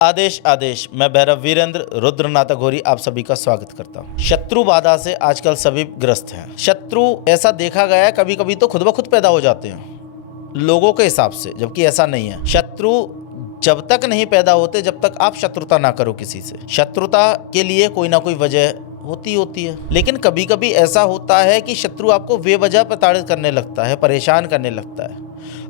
आदेश आदेश। मैं भैरव वीरेंद्र रुद्रनाथ अघोरी आप सभी का स्वागत करता हूँ। शत्रु बाधा से आजकल सभी ग्रस्त हैं। शत्रु ऐसा देखा गया है कभी कभी तो खुद ब खुद पैदा हो जाते हैं लोगों के हिसाब से, जबकि ऐसा नहीं है। शत्रु जब तक नहीं पैदा होते जब तक आप शत्रुता ना करो किसी से। शत्रुता के लिए कोई ना कोई वजह होती है, लेकिन कभी कभी ऐसा होता है कि शत्रु आपको बेवजह प्रताड़ित करने लगता है, परेशान करने लगता है।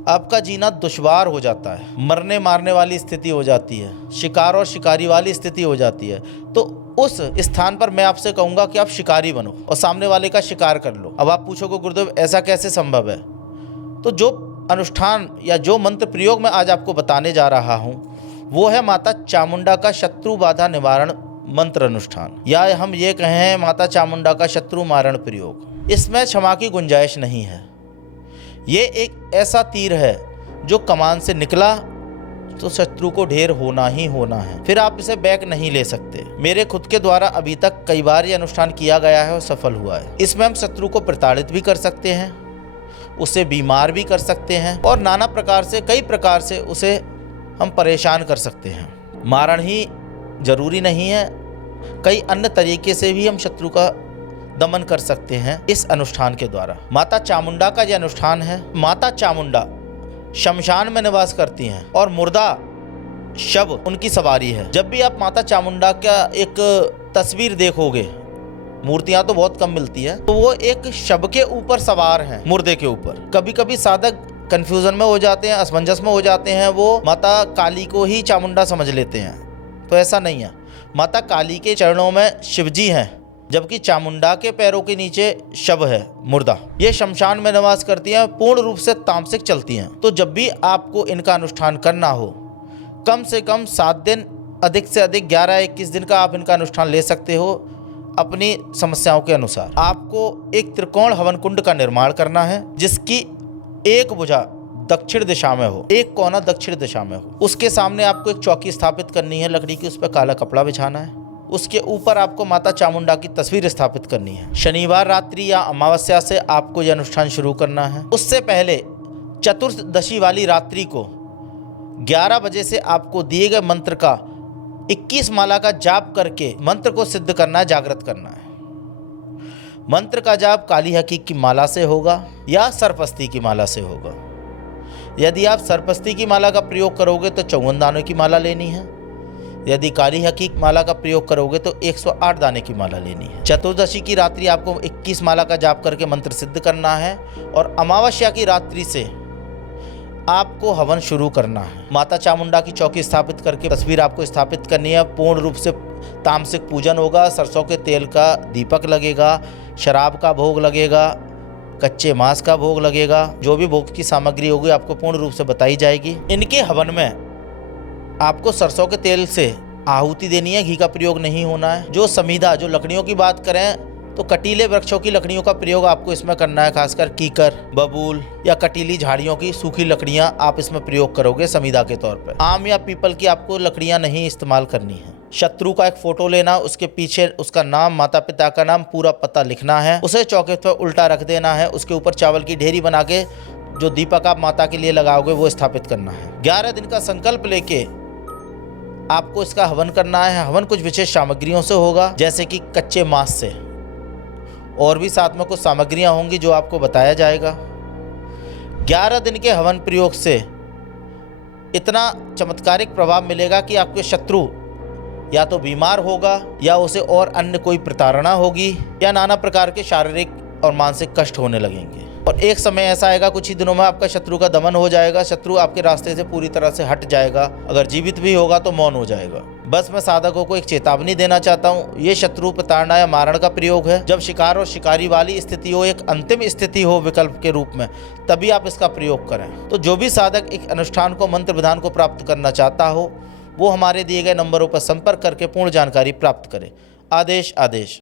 आपका जीना दुश्वार हो जाता है, मरने मारने वाली स्थिति हो जाती है, शिकार और शिकारी वाली स्थिति हो जाती है। तो उस स्थान पर मैं आपसे कहूँगा कि आप शिकारी बनो और सामने वाले का शिकार कर लो। अब आप पूछोगे गुरुदेव ऐसा कैसे संभव है? तो जो अनुष्ठान या जो मंत्र प्रयोग मैं आज आपको बताने जा रहा हूँ वो है माता चामुंडा का शत्रु बाधा निवारण मंत्र अनुष्ठान, या हम ये कहें माता चामुंडा का शत्रु मारण प्रयोग। इसमें क्षमा की गुंजाइश नहीं है। ये एक ऐसा तीर है जो कमान से निकला तो शत्रु को ढेर होना ही होना है, फिर आप इसे बैक नहीं ले सकते। मेरे खुद के द्वारा अभी तक कई बार ये अनुष्ठान किया गया है और सफल हुआ है। इसमें हम शत्रु को प्रताड़ित भी कर सकते हैं, उसे बीमार भी कर सकते हैं और नाना प्रकार से कई प्रकार से उसे हम परेशान कर सकते हैं। मारण ही जरूरी नहीं है, कई अन्य तरीके से भी हम शत्रु का दमन कर सकते हैं इस अनुष्ठान के द्वारा। माता चामुंडा का यह अनुष्ठान है। माता चामुंडा शमशान में निवास करती हैं और मुर्दा शव उनकी सवारी है। जब भी आप माता चामुंडा का एक तस्वीर देखोगे, मूर्तियां तो बहुत कम मिलती है, तो वो एक शव के ऊपर सवार हैं, मुर्दे के ऊपर। कभी कभी साधक कंफ्यूजन में हो जाते हैं, असमंजस में हो जाते हैं, वो माता काली को ही चामुंडा समझ लेते हैं। तो ऐसा नहीं है। माता काली के चरणों में शिवजी हैं, जबकि चामुंडा के पैरों के नीचे शव है, मुर्दा। ये शमशान में निवास करती हैं, पूर्ण रूप से तामसिक चलती हैं। तो जब भी आपको इनका अनुष्ठान करना हो, कम से कम 7 दिन, अधिक से अधिक 11-21 दिन का आप इनका अनुष्ठान ले सकते हो अपनी समस्याओं के अनुसार। आपको एक त्रिकोण हवन कुंड का निर्माण करना है, जिसकी एक भुजा दक्षिण दिशा में हो, एक कोना दक्षिण दिशा में हो। उसके सामने आपको एक चौकी स्थापित करनी है लकड़ी की, उस पर काला कपड़ा बिछाना है। उसके ऊपर आपको माता चामुंडा की तस्वीर स्थापित करनी है। शनिवार रात्रि या अमावस्या से आपको यह अनुष्ठान शुरू करना है। उससे पहले चतुर्दशी वाली रात्रि को 11 बजे से आपको दिए गए मंत्र का 21 माला का जाप करके मंत्र को सिद्ध करना है, जागृत करना है। मंत्र का जाप काली हकीक की माला से होगा या सर्पस्ती की माला से होगा। यदि आप सर्पस्ती की माला का प्रयोग करोगे तो 54 दानों की माला लेनी है। यदि काली हकीक माला का प्रयोग करोगे तो 108 दाने की माला लेनी है। चतुर्दशी की रात्रि आपको 21 माला का जाप करके मंत्र सिद्ध करना है और अमावस्या की रात्रि से आपको हवन शुरू करना है। माता चामुंडा की चौकी स्थापित करके तस्वीर आपको स्थापित करनी है। पूर्ण रूप से तामसिक पूजन होगा। सरसों के तेल का दीपक लगेगा, शराब का भोग लगेगा, कच्चे मांस का भोग लगेगा। जो भी भोग की सामग्री होगी आपको पूर्ण रूप से बताई जाएगी। इनके हवन में आपको सरसों के तेल से आहुति देनी है, घी का प्रयोग नहीं होना है। जो समीधा, जो लकड़ियों की बात करें तो कटीले वृक्षों की लकड़ियों का प्रयोग आपको इसमें करना है, खासकर कीकर, बबूल या कटीली झाड़ियों की सूखी लकड़ियां आप इसमें प्रयोग करोगे समीधा के तौर पर। आम या पीपल की आपको लकड़ियां नहीं इस्तेमाल करनी है। शत्रु का एक फोटो लेना, उसके पीछे उसका नाम, माता पिता का नाम, पूरा पता लिखना है, उसे चौके पर उल्टा रख देना है। उसके ऊपर चावल की ढेरी बना के जो दीपक आप माता के लिए लगाओगे वो स्थापित करना है। 11 दिन का संकल्प लेके आपको इसका हवन करना है। हवन कुछ विशेष सामग्रियों से होगा, जैसे कि कच्चे मांस से, और भी साथ में कुछ सामग्रियां होंगी जो आपको बताया जाएगा। 11 दिन के हवन प्रयोग से इतना चमत्कारिक प्रभाव मिलेगा कि आपके शत्रु या तो बीमार होगा, या उसे और अन्य कोई प्रताड़ना होगी, या नाना प्रकार के शारीरिक और मानसिक कष्ट होने लगेंगे। और एक समय ऐसा आएगा, कुछ ही दिनों में आपका शत्रु का दमन हो जाएगा। शत्रु आपके रास्ते से पूरी तरह से हट जाएगा। अगर जीवित भी होगा तो मौन हो जाएगा। बस मैं साधकों को एक चेतावनी देना चाहता हूँ, ये शत्रु प्रताड़ना या मारण का प्रयोग है। जब शिकार और शिकारी वाली स्थिति हो, एक अंतिम स्थिति हो विकल्प के रूप में, तभी आप इसका प्रयोग करें। तो जो भी साधक एक अनुष्ठान को, मंत्र विधान को प्राप्त करना चाहता हो, वो हमारे दिए गए नंबरों पर संपर्क करके पूर्ण जानकारी प्राप्त करे। आदेश आदेश।